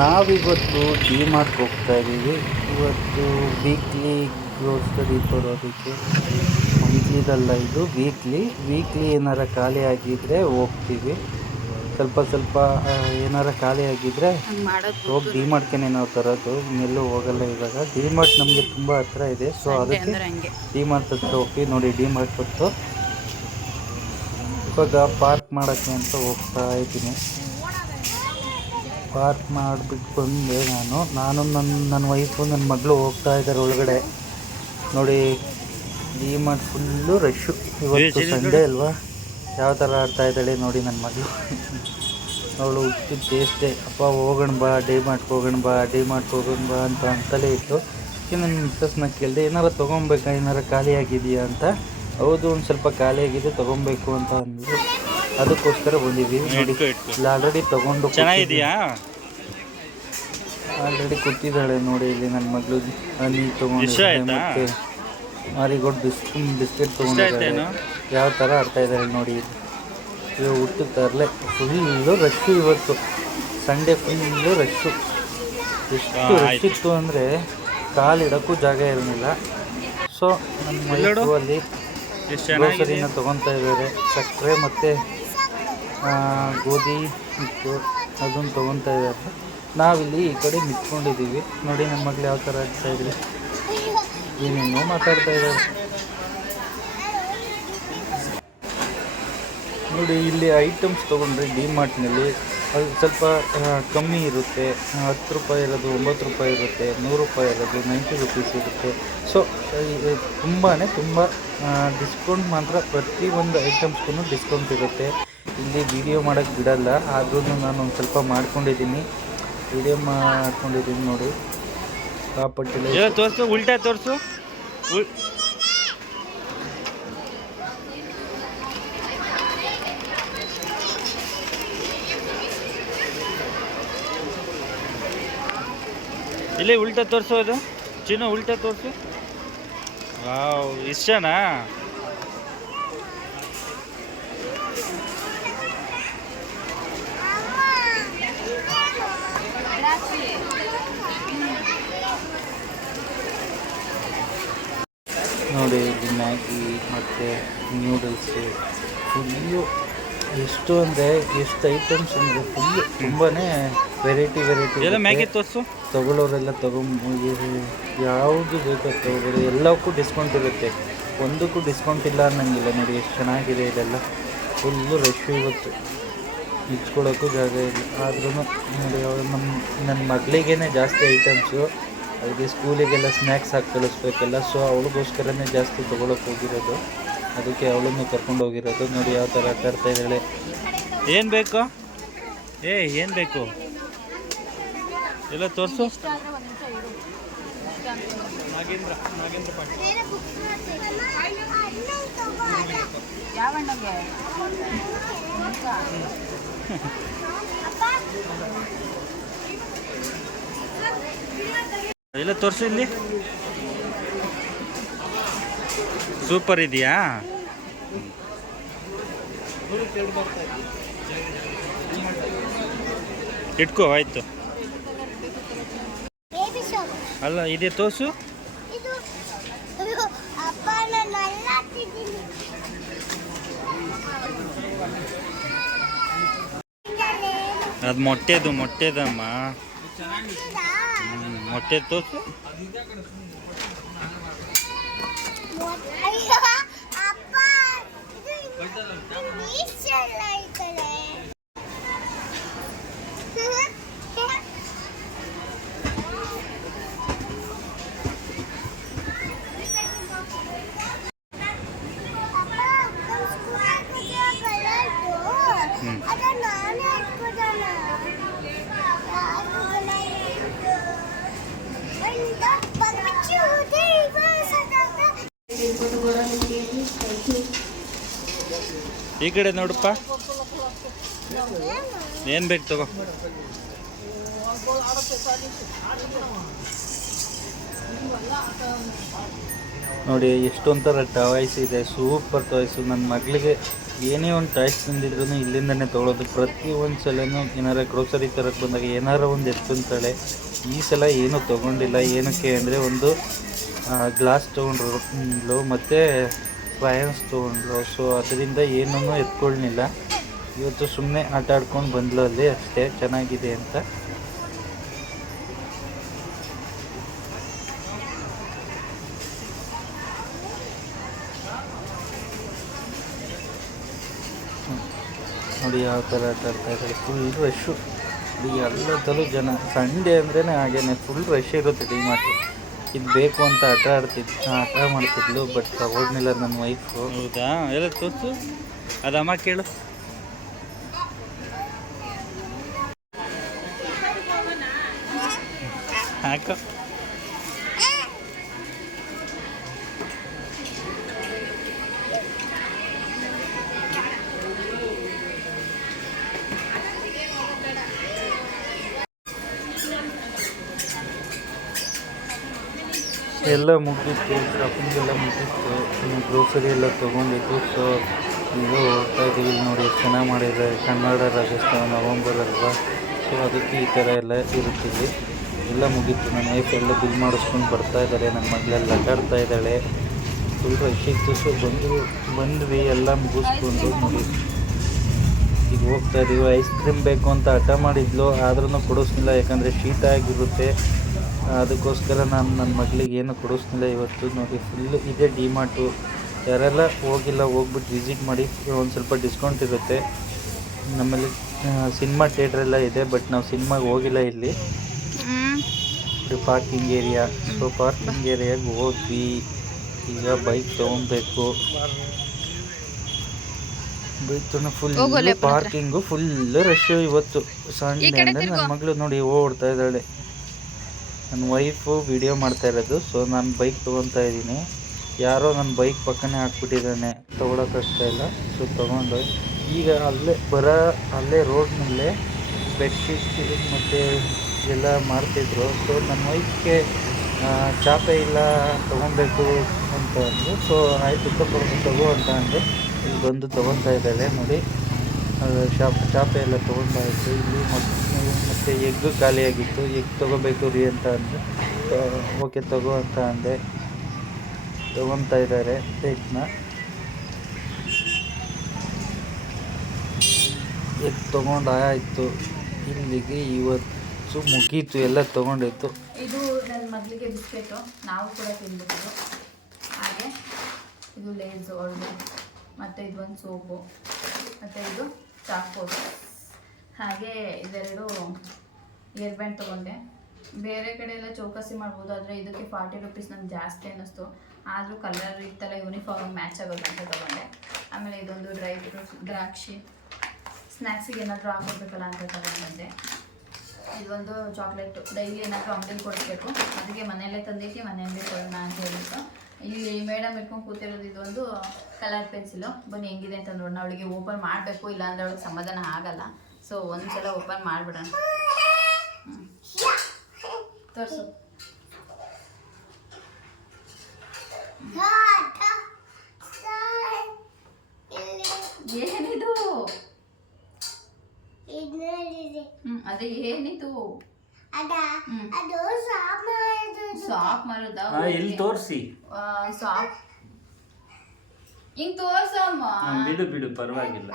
ನಾವಿವತ್ತು ಡಿ-ಮಾರ್ಟ್ಗೆ ಹೋಗ್ತಾ ಇದ್ದೀವಿ. ಇವತ್ತು ವೀಕ್ಲಿ ಗ್ರೋಸರಿ ತರೋದಕ್ಕೆ. ಮಂತ್ಲಿದಲ್ಲ, ಇದು ವೀಕ್ಲಿ ಏನಾರ ಖಾಲಿ ಆಗಿದ್ದರೆ ಹೋಗ್ತೀವಿ. ಸ್ವಲ್ಪ ಏನಾರ ಖಾಲಿ ಆಗಿದ್ದರೆ ಹೋಗಿ ಡಿ-ಮಾರ್ಟ್ಗೆ ನಾವು ತರೋದು, ಇನ್ನೆಲ್ಲೂ ಹೋಗಲ್ಲ. ಇವಾಗ ಡಿ-ಮಾರ್ಟ್ ನಮಗೆ ತುಂಬ ಹತ್ರ ಇದೆ, ಸೊ ಅದಕ್ಕೆ ಡಿ-ಮಾರ್ಟ್ ಹತ್ರ ಹೋಗ್ತೀವಿ. ನೋಡಿ, ಡಿ-ಮಾರ್ಟ್ ಹೊತ್ತು ಇವಾಗ ಪಾರ್ಕ್ ಮಾಡೋಕ್ಕೆ ಅಂತ ಹೋಗ್ತಾ ಇದ್ದೀನಿ. ಪಾರ್ಕ್ ಮಾಡಿಬಿಟ್ಟು ಬಂದೆ. ನಾನು ನನ್ನ ವೈಫು ನನ್ನ ಮಗಳು ಹೋಗ್ತಾ ಇದ್ದಾರೆ ಒಳಗಡೆ. ನೋಡಿ, ಡಿ-ಮಾರ್ಟ್ ಫುಲ್ಲು ರಶ್ಶು. ಇವತ್ತು ಸಂಡೇ ಅಲ್ವಾ, ಯಾವ ಥರ ಆಡ್ತಾ ಇದ್ದಾಳೆ ನೋಡಿ ನನ್ನ ಮಗಳು. ಅವಳು ಹುಟ್ಟಿದ ಟೇಸ್ಟೇ, ಅಪ್ಪ ಹೋಗೋಣ ಬಾ ಡಿ-ಮಾರ್ಟ್ಗೆ ಹೋಗೋಣ ಬಾ ಅಂತಲೇ ಇತ್ತು. ನನ್ನ ಮಿಸ್ಸಸ್ನ ಕೇಳಿದೆ, ಏನಾರು ತೊಗೊಬೇಕಾ, ಏನಾರು ಖಾಲಿ ಆಗಿದೆಯಾ ಅಂತ. ಹೌದು, ಒಂದು ಸ್ವಲ್ಪ ಖಾಲಿ ಆಗಿದೆ, ತೊಗೊಬೇಕು ಅಂತ ಅಂದರು. ಅದಕ್ಕೋಸ್ಕರ ಬಂದಿದ್ದೀವಿ. ನೋಡಿ, ಇಲ್ಲಿ ಆಲ್ರೆಡಿ ತೊಗೊಂಡು ಆಲ್ರೆಡಿ ಕೂತಿದ್ದಾಳೆ ನೋಡಿ. ಇಲ್ಲಿ ನನ್ನ ಮಗಳು ಹನಿ ತೊಗೊಂಡಿದ್ದಾಳೆ, ಮತ್ತು ಮಾರಿಗೋಲ್ಡ್ ಬಿಸ್ಕೆಟ್ ತೊಗೊಂಡಿದ್ದಾಳೆ. ಯಾವ ಥರ ಆಡ್ತಾ ಇದ್ದಾಳೆ ನೋಡಿ. ಇವಾಗ ಹುಟ್ಟು ತರಲೆ ಫುಲ್ಲು ರಶ್ಶು. ಇವತ್ತು ಸಂಡೇ ಫುಲ್ಲು ರಶ್ಶು. ಎಷ್ಟು ರಶ್ ಇತ್ತು ಅಂದರೆ ಕಾಲಿಡೋಕ್ಕೂ ಜಾಗ ಇರಲಿಲ್ಲ. ಸೊ ನಮ್ಮ ಮೈಸೂರು ಅಲ್ಲಿ ಗ್ರೋಸರಿನ ತೊಗೊತಾ ಇದ್ದಾರೆ. ಸಕ್ಕರೆ ಮತ್ತು ಗೋಧಿ ಹಿಟ್ಟು ಅದನ್ನು ತೊಗೊತಾ ಇದ್ದಾರೆ. ನಾವಿಲ್ಲಿ ಈ ಕಡೆ ನಿಂತ್ಕೊಂಡಿದ್ದೀವಿ. ನೋಡಿ ನನ್ನ ಮಗಳು ಯಾವ ಥರ ಆಡ್ತಾ ಇದ್ರಿ, ಏನೇನೋ ಮಾತಾಡ್ತಾ ಇದ್ದಾರೆ ನೋಡಿ. ಇಲ್ಲಿ ಐಟಮ್ಸ್ ತೊಗೊಂಡ್ರೆ ಡಿ-ಮಾರ್ಟ್ನಲ್ಲಿ ಅದು ಸ್ವಲ್ಪ ಕಮ್ಮಿ ಇರುತ್ತೆ. 10 ರೂಪಾಯಿ ಇರೋದು 9 ರೂಪಾಯಿ ಇರುತ್ತೆ, 100 ರೂಪಾಯಿ ಇರೋದು 90 ರುಪೀಸ್ ಇರುತ್ತೆ. ಸೊ ತುಂಬ ಡಿಸ್ಕೌಂಟ್ ಮಾತ್ರ. ಪ್ರತಿಯೊಂದು ಐಟಮ್ಸ್ಗೂ ಡಿಸ್ಕೌಂಟ್ ಇರುತ್ತೆ. ಇಲ್ಲಿ ವಿಡಿಯೋ ಮಾಡೋಕ್ಕೆ ಬಿಡಲ್ಲ, ಆದ್ರೂ ನಾನು ಒಂದು ಸ್ವಲ್ಪ ಮಾಡ್ಕೊಂಡಿದ್ದೀನಿ, ನೋಡಿ. ಕಾಪಟ್ಟಿಲ್ಲ ತೋರಿಸು, ಉಲ್ಟಾ ತೋರಿಸು. ಇಲ್ಲಿ ಉಲ್ಟಾ ತೋರಿಸು, ಅದು ಚಿನ್ನು ಉಲ್ಟಾ ತೋರಿಸು. ವಾವ್, ಇಷ್ಟನಾ? ನೋಡಿ, ಮ್ಯಾಗಿ ಮತ್ತು ನ್ಯೂಡಲ್ಸು ಫುಲ್ಲು. ಎಷ್ಟು ಅಂದರೆ ಎಷ್ಟು ಐಟಮ್ಸ್ ಅಂದರೆ ಫುಲ್ಲು ತುಂಬಾ ವೆರೈಟಿ ಮ್ಯಾಗಿ ತೋರಿಸು. ತೊಗೊಳ್ಳೋರೆಲ್ಲ ಯಾವುದು ಬೇಕೋ ತೊಗೊಳ್ಳಿ, ಎಲ್ಲಕ್ಕೂ ಡಿಸ್ಕೌಂಟ್ ಇರುತ್ತೆ. ಒಂದಕ್ಕೂ ಡಿಸ್ಕೌಂಟ್ ಇಲ್ಲ ಅನ್ನೋಂಗಿಲ್ಲ. ನೋಡಿ ಎಷ್ಟು ಚೆನ್ನಾಗಿದೆ ಇದೆಲ್ಲ. ಫುಲ್ಲು ರಶ್ಶು ಇವತ್ತು, ನಿಂತ್ಕೊಳ್ಳೋಕ್ಕೂ ಜಾಗ ಇಲ್ಲ. ಆದ್ರೂ ನೋಡಿ, ನನ್ನ ಮಗಳಿಗೇ ಜಾಸ್ತಿ ಐಟಮ್ಸು. ಅದಕ್ಕೆ ಸ್ಕೂಲಿಗೆಲ್ಲ ಸ್ನ್ಯಾಕ್ಸ್ ಹಾಕಿ ಕಳಿಸ್ಬೇಕಲ್ಲ, ಸೊ ಅವಳಿಗೋಸ್ಕರನೇ ಜಾಸ್ತಿ ತೊಗೊಳಕ್ಕೆ ಹೋಗಿರೋದು. ಅದಕ್ಕೆ ಅವಳನ್ನು ಕರ್ಕೊಂಡು ಹೋಗಿರೋದು. ನೋಡಿ ಯಾವ ಥರ ಆಟಾಡ್ತಾ ಇದ್ದಾಳೆ. ಏನು ಬೇಕು? ಏನು ಬೇಕು ಎಲ್ಲ ತೋರಿಸು. ಎಲ್ಲ ತೋರಿಸು. ಇಲ್ಲಿ ಸೂಪರ್ ಇದೆಯಾ? ಇಟ್ಕೋ, ಆಯಿತು. ಅಲ್ಲ, ಇದೆ ತೋರಿಸು. ಅದು ಮೊಟ್ಟೆದಮ್ಮ. ಮೊಟ್ಟೆ ತೋರಿಸು. ಈ ಕಡೆ ನೋಡಪ್ಪ, ಏನು ಬೇಕು ತಗೋ. ನೋಡಿ ಎಷ್ಟೊಂಥರ ಟಾಯ್ಸ್ ಇದೆ, ಸೂಪರ್ ಟಾಯ್ಸು. ನನ್ನ ಮಗಳಿಗೆ ಏನೇ ಒಂದು ಟಾಯ್ಸ್ ತಂದಿದ್ರು ಇಲ್ಲಿಂದನೇ ತೊಗೊಳೋದು. ಪ್ರತಿ ಒಂದು ಸಲನೂ ಏನಾರ ಗ್ರೋಸರಿ ತರಕ್ಕೆ ಬಂದಾಗ ಏನಾರ ಒಂದು ಎತ್ತಂತಾಳೆ. ಈ ಸಲ ಏನೂ ತೊಗೊಂಡಿಲ್ಲ. ಏನಕ್ಕೆ ಅಂದರೆ ಒಂದು ಗ್ಲಾಸ್ ತೊಗೊಂಡ್ರು ಮತ್ತು ಕ್ರಯಾನ್ಸ್ ತೊಗೊಂಡ್ರು. ಸೊ ಅದರಿಂದ ಏನೂ ಎತ್ಕೊಳ್ಲಿಲ್ಲ. ಇವತ್ತು ಸುಮ್ಮನೆ ಆಟ ಆಡ್ಕೊಂಡು ಬಂದ್ಲು ಅಲ್ಲಿ ಅಷ್ಟೇ, ಚೆನ್ನಾಗಿದೆ ಅಂತ. ನೋಡಿ ಯಾವ ಥರ ಆಟ ಆಡ್ತಾ ಇದ್ದಾರೆ. ಫುಲ್ ರಶ್ಶು ಎಲ್ಲದಲ್ಲೂ ಜನ. ಸಂಡೇ ಅಂದ್ರೇ ಹಾಗೇನೆ ಫುಲ್ ರಶ್ ಇರುತ್ತೆ ಡಿಮಾರ್ಟ್. ಇದು ಬೇಕು ಅಂತ ಆಟ ಮಾಡ್ತಿದ್ಲು, ಬಟ್ ತಗೊಂಡಿಲ್ಲ ನನ್ನ ವೈಫು. ಹೌದಾ? ಎಲ್ಲ ತೋರಿಸು, ಅದಮ್ಮ ಕೇಳು. ಹಾಕೋ. ಎಲ್ಲ ಮುಗಿದಿತ್ತು, ಶಾಪಿಂಗ್ ಎಲ್ಲ ಮುಗಿದಿತ್ತು, ಗ್ರೋಸರಿ ಎಲ್ಲ ತೊಗೊಂಡಿದ್ದು. ಸೊ ಈಗ ಹೋಗ್ತಾ ಇದ್ದೀವಿ. ನೋಡಿ ಎಷ್ಟು ಚೆನ್ನಾಗಿ ಮಾಡಿದ್ದಾರೆ. ಕನ್ನಡ ರಾಜ್ಯೋತ್ಸವ ನವಂಬರ್ ಅಲ್ವಾ, ಸೊ ಅದಕ್ಕೆ ಈ ಥರ ಎಲ್ಲ ಇರುತ್ತಿದೆ. ಎಲ್ಲ ಮುಗೀತು. ನನ್ನ ವೈಫ್ ಎಲ್ಲ ಬಿಲ್ ಮಾಡಿಸ್ಕೊಂಡು ಬರ್ತಾ ಇದ್ದಾರೆ. ನನ್ನ ಮಗಳೆಲ್ಲ ಆಟಾಡ್ತಾ ಇದ್ದಾಳೆ. ಫುಲ್ ರಶ್ ಇತ್ತು. ಸೊ ಬಂದ್ವಿ ಎಲ್ಲ ಮುಗಿಸ್ಕೊಂಡು. ನೋಡಿ ಈಗ ಹೋಗ್ತಾ ಇದ್ದೀವಿ. ಐಸ್ ಕ್ರೀಮ್ ಬೇಕು ಅಂತ ಹಠ ಮಾಡಿದ್ಲು, ಆದ್ರೂ ಕೊಡಿಸ್ಲಿಲ್ಲ. ಯಾಕಂದರೆ ಶೀತ ಆಗಿರುತ್ತೆ. ಅದಕ್ಕೋಸ್ಕರ ನಾನು ನನ್ನ ಮಗಳಿಗೆ ಏನು ಕೊಡಿಸ್ಲಿಲ್ಲ ಇವತ್ತು. ನೋಡಿ ಫುಲ್ಲು ಇದೆ ಡಿಮಾರ್ಟು. ಯಾರೆಲ್ಲ ಹೋಗಿಲ್ಲ ಹೋಗ್ಬಿಟ್ಟು ವಿಸಿಟ್ ಮಾಡಿ. ಒಂದು ಸ್ವಲ್ಪ ಡಿಸ್ಕೌಂಟ್ ಇರುತ್ತೆ. ನಮ್ಮಲ್ಲಿ ಸಿನಿಮಾ ಥಿಯೇಟ್ರೆಲ್ಲ ಇದೆ, ಬಟ್ ನಾವು ಸಿನಿಮಾಗೆ ಹೋಗಿಲ್ಲ. ಇಲ್ಲಿ ಪಾರ್ಕಿಂಗ್ ಏರಿಯಾ. ಸೊ ಪಾರ್ಕಿಂಗ್ ಏರಿಯಾಗೆ ಹೋದ್ವಿ. ಈಗ ಬೈಕ್ ತೊಗೊಬೇಕು. ಬೈಕ್ ತೊಗೊಂಡು ಫುಲ್ ಪಾರ್ಕಿಂಗು ಫುಲ್ ರಶ್ಶು ಇವತ್ತು ಸಂಡೇ ಅಂದರೆ. ನನ್ನ ಮಗಳು ನೋಡಿ ಓಡ್ತಾ ಇದ್ದಾಳೆ. ನನ್ನ ವೈಫು ವಿಡಿಯೋ ಮಾಡ್ತಾ ಇರೋದು. ಸೊ ನಾನು ಬೈಕ್ ತೊಗೊತಾ ಇದ್ದೀನಿ. ಯಾರೋ ನನ್ನ ಬೈಕ್ ಪಕ್ಕನೇ ಹಾಕ್ಬಿಟ್ಟಿದ್ದಾನೆ, ತೊಗೊಳಕ್ಕಾಗ್ತಾ ಇಲ್ಲ. ಸೊ ತೊಗೊಂಡು ಈಗ ಅಲ್ಲೇ ರೋಡ್ನಲ್ಲೇ ಬೆಡ್ಶೀಟ್ ಮತ್ತು ಎಲ್ಲ ಮಾಡ್ತಿದ್ರು. ಸೊ ನನ್ನ ವೈಫ್ಗೆ ಚಾಪೆ ಇಲ್ಲ ತೊಗೊಬೇಕು ಅಂತ ಅಂದರು. ಸೊ ಆಯಿತು ತಗೋ ಅಂತ ಅಂದೆ. ಇಲ್ಲಿ ಬಂದು ತೊಗೊತಾ ಇದ್ದಾಳೆ. ನೋಡಿ ಚಾಪೆ ಎಲ್ಲ ತೊಗೊಂಡಾಯಿತು. ಇಲ್ಲಿ ಮತ್ತು ಎಗ್ಗು ಖಾಲಿಯಾಗಿತ್ತು. ಎಗ್ ತೊಗೋಬೇಕು ರೀ ಅಂತ ಅಂದೆ. ಓಕೆ ತಗೋ ಅಂತ ಅಂದೆ. ತೊಗೊತಾ ಇದ್ದಾರೆ ಎಗ್ನ. ಎಗ್ ತೊಗೊಂಡಾಯಿತು. ಇಲ್ಲಿಗೆ ಇವತ್ತು ಮುಗೀತು, ಎಲ್ಲ ತೊಗೊಂಡಿತ್ತು. ಇದು ನನ್ನ ಮಗಳಿಗೆ ಬಿಸ್ಕೆಟು, ನಾವು ಕೂಡ ತಿನ್ಬಿಟ್ಟು. ಹಾಗೆ ಇದು ಲೇಸ್ ಒಳ್ಳೆ, ಮತ್ತು ಇದೊಂದು ಸೋಪು, ಮತ್ತು ಇದು ಚಾಕೋಸ್. ಹಾಗೆ ಇದೆರಡು ಇಯರ್ ಬ್ಯಾಂಡ್ ತೊಗೊಂಡೆ. ಬೇರೆ ಕಡೆ ಎಲ್ಲ ಚೌಕಾಸಿ ಮಾಡ್ಬೋದು, ಆದರೆ ಇದಕ್ಕೆ 40 ರೂಪೀಸ್ ನಂಗೆ ಜಾಸ್ತಿ ಅನ್ನಿಸ್ತು. ಆದರೂ ಕಲರ್ ಇತ್ತಲ್ಲ ಯೂನಿಫಾರ್ಮ್ ಮ್ಯಾಚ್ ಆಗೋದು ಅಂತ ತೊಗೊಂಡೆ. ಆಮೇಲೆ ಇದೊಂದು ಡ್ರೈ ಫ್ರೂಟ್ಸ್, ದ್ರಾಕ್ಷಿ, ಸ್ನ್ಯಾಕ್ಸಿಗೆ ಏನಾದರೂ ಹಾಕೋಬೇಕಲ್ಲ ಅಂತ ತೊಗೊಂಡ್ಬಂದೆ. ಇದೊಂದು ಚಾಕ್ಲೇಟು, ಡೈಲಿ ಏನಾದರೂ ಅಂಗಡಿಗೆ ಕೊಡಬೇಕು, ಅದಕ್ಕೆ ಮನೆಯಲ್ಲೇ ತಂದಿಟ್ಟು ಮನೆಯಲ್ಲೇ ಕೊಡೋಣ ಅಂತ ಹೇಳಿತ್ತು. ಇಲ್ಲಿ ಮೇಡಮ್ ಇಟ್ಕೊಂಡು ಕೂತಿರೋದು ಇದೊಂದು ಕಲರ್ ಪೆನ್ಸಿಲು. ಬನ್ನಿ ಹೆಂಗಿದೆ ಅಂತ ನೋಡೋಣ. ಅವಳಿಗೆ ಓಪನ್ ಮಾಡಬೇಕು, ಇಲ್ಲಾಂದರೆ ಅವಳಿಗೆ ಸಮಾಧಾನ ಆಗಲ್ಲ. ಸೊ ಒಂದ್ಸಲ ಓಪನ್ ಮಾಡಿಬಿಡೋಣ. ತೋರಿಸು. ಏನಿದು? ಅದೇ ಏನಿದು? ಸಾಪ್ ಮಾರುದಾ? ಇಲ್ಲಿ ತೋರಿಸಿ. ಸಾಪ್ ಹಿಂಗ್ ತೋರ್ಸಮ್ಮ. ಬಿಡು ಪರವಾಗಿಲ್ಲ.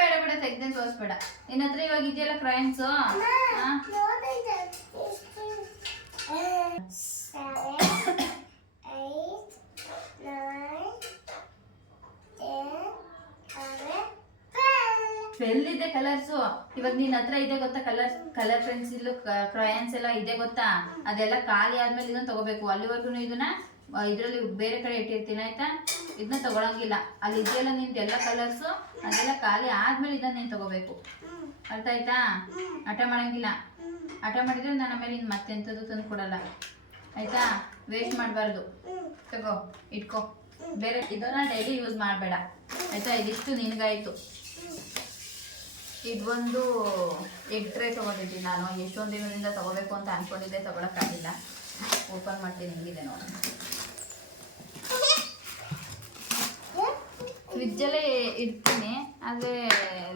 ಬೇಡ ತೆಗ್ದೇನು ತೋರಿಸ್ಬೇಡ. ನಿನ್ನ ಹತ್ರ ಇವಾಗ ಇದೆಯಲ್ಲ ಕ್ರಯನ್ಸ್. ಇದೆ ಕಲರ್ಸು. ಇವಾಗ ನಿನ್ನ ಹತ್ರ ಇದೆ ಗೊತ್ತಾ ಕಲರ್ ಪೆನ್ಸಿಲ್, ಕ್ರಯಾನ್ಸ್ ಎಲ್ಲ ಇದೆ ಗೊತ್ತಾ? ಅದೆಲ್ಲ ಖಾಲಿ ಆದ್ಮೇಲೆ ಇದನ್ನ ತಗೋಬೇಕು. ಅಲ್ಲಿವರೆಗೂ ಇದನ್ನ ಇದರಲ್ಲಿ ಬೇರೆ ಕಡೆ ಇಟ್ಟಿರ್ತೀನಿ ಆಯ್ತಾ? ಇದನ್ನ ತಗೊಳಂಗಿಲ್ಲ. ಅಲ್ಲಿ ಇದೆಯಲ್ಲ ನಿಂದೆಲ್ಲ ಕಲರ್ಸು, ಅದೆಲ್ಲ ಖಾಲಿ ಆದ್ಮೇಲೆ ಇದನ್ನ ನೀನು ತಗೋಬೇಕು. ಅರ್ಥ ಆಯ್ತಾ? ಹಠ ಮಾಡಂಗಿಲ್ಲ. ಹಠ ಮಾಡಿದ್ರೆ ನಾನು ಆಮೇಲೆ ಇನ್ನು ಮತ್ತೆಂಥದ್ದು ತಂದು ಕೊಡಲ್ಲ ಆಯ್ತಾ? ವೇಸ್ಟ್ ಮಾಡಬಾರ್ದು. ತಗೋ ಇಟ್ಕೋ. ಬೇರೆ ಇದನ್ನ ಡೈಲಿ ಯೂಸ್ ಮಾಡಬೇಡ ಆಯ್ತಾ? ಇದಿಷ್ಟು ನಿನಗಾಯ್ತು. ಇದೊಂದು ಎಗ್ ಟ್ರೇ ತೊಗೊಂಡಿದ್ದೀನಿ ನಾನು. ಎಷ್ಟೊಂದು ದಿನದಿಂದ ತೊಗೋಬೇಕು ಅಂತ ಅಂದ್ಕೊಂಡಿದ್ದೆ, ತೊಗೊಳಕ್ಕಾಗಿಲ್ಲ. ಓಪನ್ ಮಾಡ್ತೀನಿ, ಹೆಂಗಿದೆ ನೋಡಿ. ಫ್ರಿಜ್ಜಲ್ಲೇ ಇಡ್ತೀನಿ, ಆದರೆ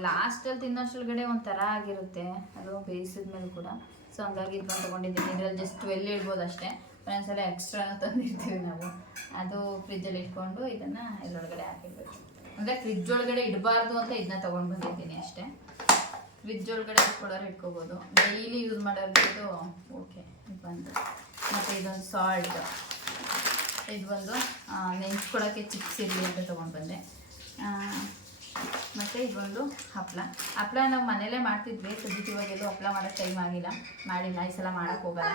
ಲಾಸ್ಟಲ್ಲಿ ತಿನ್ನೋಷ್ಟ್ರೊಳಗಡೆ ಒಂಥರ ಆಗಿರುತ್ತೆ ಅದು ಬೇಯಿಸಿದ್ಮೇಲೆ ಕೂಡ. ಸೊ ಹಂಗಾಗಿ ಇದನ್ನು ತೊಗೊಂಡಿದ್ದೀನಿ. ಇದರಲ್ಲಿ ಜಸ್ಟ್ 12 ಇಡ್ಬೋದು ಅಷ್ಟೇ. ಒಂದೊಂದ್ಸಲ ಎಕ್ಸ್ಟ್ರಾ ತಂದಿರ್ತೀವಿ ನಾವು, ಅದು ಫ್ರಿಜ್ಜಲ್ಲಿ ಇಟ್ಕೊಂಡು ಇದನ್ನು ಇದರೊಳಗಡೆ ಹಾಕಿಡ್ಬೇಕು. ಅಂದರೆ ಫ್ರಿಜ್ ಒಳಗಡೆ ಇಡಬಾರ್ದು ಅಂತ ಇದನ್ನ ತೊಗೊಂಡು ಬಂದಿದ್ದೀನಿ ಅಷ್ಟೇ. ಫ್ರಿಜ್ ಒಳಗಡೆ ಇಟ್ಕೊಡೋರು ಇಟ್ಕೋಬೋದು, ಡೈಲಿ ಯೂಸ್ ಮಾಡೋದು ಓಕೆ. ಇದು ಬಂದು ಮತ್ತು ಇದೊಂದು ಸಾಲ್ಟ್, ಇದು ಬಂದು ನೆಂಚ್ಕೊಳೋಕ್ಕೆ ಚಿಪ್ಸ್ ಇರಲಿ ಅಂತ ತೊಗೊಂಡು ಬಂದೆ. ಮತ್ತು ಇದೊಂದು ಹಪ್ಪಳ ನಾವು ಮನೇಲೇ ಮಾಡ್ತಿದ್ವಿ. ಸದ್ಯಕ್ಕೆ ಇವಾಗೆಲ್ಲೂ ಹಪ್ಪಳ ಮಾಡೋಕ್ಕೆ ಟೈಮ್ ಆಗಿಲ್ಲ, ಮಾಡಿಲ್ಲ, ಈ ಸಲ ಮಾಡೋಕ್ಕೆ ಹೋಗಲ್ಲ.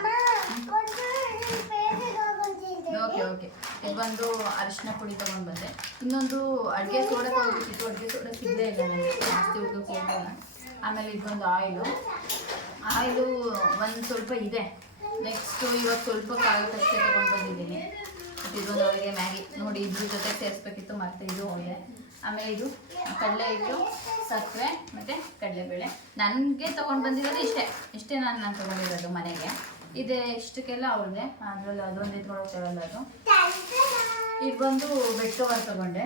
ಓಕೆ. ಇದು ಬಂದು ಅರಿಶಿನ ಪುಡಿ ತೊಗೊಂಡು ಬಂದೆ. ಇನ್ನೊಂದು ಅಡುಗೆ ಸೋಡಾ ತೊಗೊಳ್ಬೇಕಿತ್ತು, ಅಡುಗೆ ಸೋಡಾ ಸಿಗಲೇ ಇಲ್ಲ ನನಗೆ, ಜಾಸ್ತಿ ಹುಡುಗಕ್ಕೆ ಹೋಗಲ್ಲ. ಆಮೇಲೆ ಇದೊಂದು ಆಯಿಲು ಒಂದು ಸ್ವಲ್ಪ ಇದೆ. ನೆಕ್ಸ್ಟು ಇವಾಗ ಸ್ವಲ್ಪ ಕಾಗದಷ್ಟೇ ತೊಗೊಂಡು ಬಂದಿದ್ದೀನಿ. ಮತ್ತು ಇದೊಂದು ಅವರಿಗೆ ಮ್ಯಾಗಿ ನೋಡಿ ಇದ್ರ ಜೊತೆ ಸೇರಿಸ್ಬೇಕಿತ್ತು, ಮತ್ತು ಇದು ಹೋಗಿದೆ. ಆಮೇಲೆ ಇದು ಕಡಲೆ ಹಿಟ್ಟು, ಸಕ್ಕರೆ ಮತ್ತು ಕಡಲೆಬೇಳೆ. ನನಗೆ ತೊಗೊಂಡು ಬಂದಿರೋದು ಇಷ್ಟೇ ನಾನು ತೊಗೊಂಡಿರೋದು ಮನೆಗೆ. ಇದೆ ಇಷ್ಟಕ್ಕೆಲ್ಲ ಅವ್ರದ್ದೆ, ಅದರಲ್ಲಿ ಅದೊಂದು ಎತ್ಕೊಳ್ಳೋಕ್ಕಾಗಲ್ಲ. ಅದು ಇದು ಬಂದು ಬೆಡ್ ಕವರ್ ತೊಗೊಂಡೆ.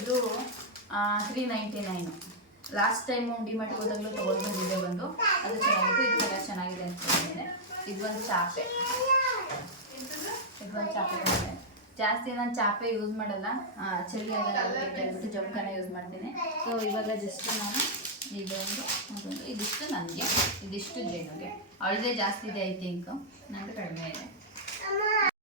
ಇದು 399. ಲಾಸ್ಟ್ ಟೈಮು ಡಿಮಾರ್ಟ್ಗೆ ಹೋದಾಗಲೂ ತೊಗೊಂಡು ಬಂದಿದ್ದೆ ಬಂದು, ಅದು ಚೆನ್ನಾಗಿತ್ತು. ಇದು ಎಲ್ಲ ಚೆನ್ನಾಗಿದೆ ಅಂತ ತೊಗೊಂಡಿದ್ದೆ. ಇದು ಒಂದು ಚಾಪೆ ತೊಗೊಂಡೆ. ಜಾಸ್ತಿ ನಾನು ಚಾಪೆ ಯೂಸ್ ಮಾಡಲ್ಲ, ಚಳಿ ಹೇಳ್ಬಿಟ್ಟು ಜಮ್ಕನ ಯೂಸ್ ಮಾಡ್ತೀನಿ. ಸೊ ಇವಾಗ ಜಸ್ಟ್ ನಾನು ಇದೊಂದು ಇದಿಷ್ಟು ನನಗೆ, ಇದಿಷ್ಟು ಜೇನುಗೆ. ಅವಳದೇ ಜಾಸ್ತಿ ಇದೆ, ಐ ಥಿಂಕ್, ನನಗೆ ಕಡಿಮೆ ಇದೆ.